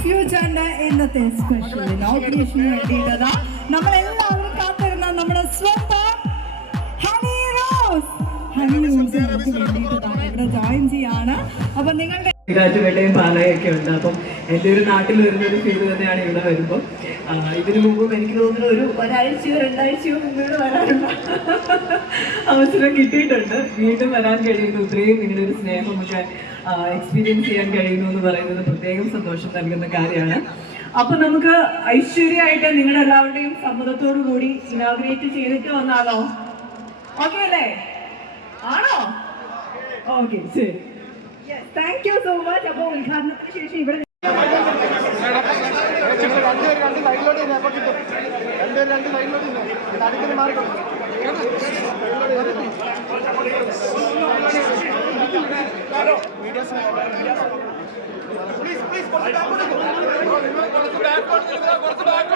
ഫ്യൂച്ചറിന്റെ ഇന്നത്തെ special വേണ്ടിയിട്ടതാ honey അപ്പൊ നിങ്ങളുടെ പാലയൊക്കെ ഉണ്ട് അപ്പം എന്റെ ഒരു നാട്ടിൽ വരുന്ന ഒരു ഫീൽ തന്നെയാണ് ഇവിടെ വരുമ്പോൾ ഇതിനു മുമ്പും എനിക്ക് തോന്നുന്നു ഒരു ഒരാഴ്ചയോ രണ്ടാഴ്ചയോ മുന്നേ വരാനുള്ള അവസരം കിട്ടിയിട്ടുണ്ട്. വീണ്ടും വരാൻ കഴിയുന്നു ഇത്രയും നിങ്ങളുടെ ഒരു സ്നേഹമൊക്കെ എക്സ്പീരിയൻസ് ചെയ്യാൻ കഴിയുന്നു എന്ന് പറയുന്നത് പ്രത്യേകം സന്തോഷം നൽകുന്ന കാര്യമാണ് അപ്പൊ നമുക്ക് ഐശ്വര്യമായിട്ട് നിങ്ങളെല്ലാവരുടെയും സമ്മതത്തോടു കൂടി ഇനാഗ്രേറ്റ് ചെയ്തിട്ട് വന്നാലോ ഓക്കെ അല്ലേ ആണോ? ഓക്കെ ശരി. താങ്ക് യു സോ മച്ച് അപ്പോൾ ഉദ്ഘാടനത്തിന് ശേഷം ഇവിടെ എല്ലാവരും ഒരു second, ഹണി,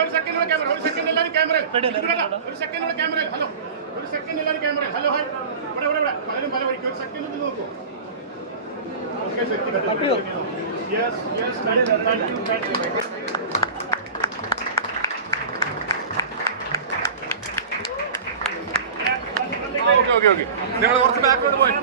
ഒരു second കൂടെ camera, ഒരു second എല്ലാവരും camera. ഇവിടെയല്ല, ഒരു second കൂടെ camera. ഹലോ ഒരു സെക്കൻഡ് എല്ലാവരും ക്യാമറ ഹലോ ഹായ് ഇവിടെ ഇവിടെ ഇവിടെ പലരും പല വഴിക്ക് ഒരു സെക്കൻഡ് ഒന്ന് നോക്കൂ yes yes thank you thank you okay okay okay. നിങ്ങൾ കുറച്ച് ബാക്കോട്ട് പോയി.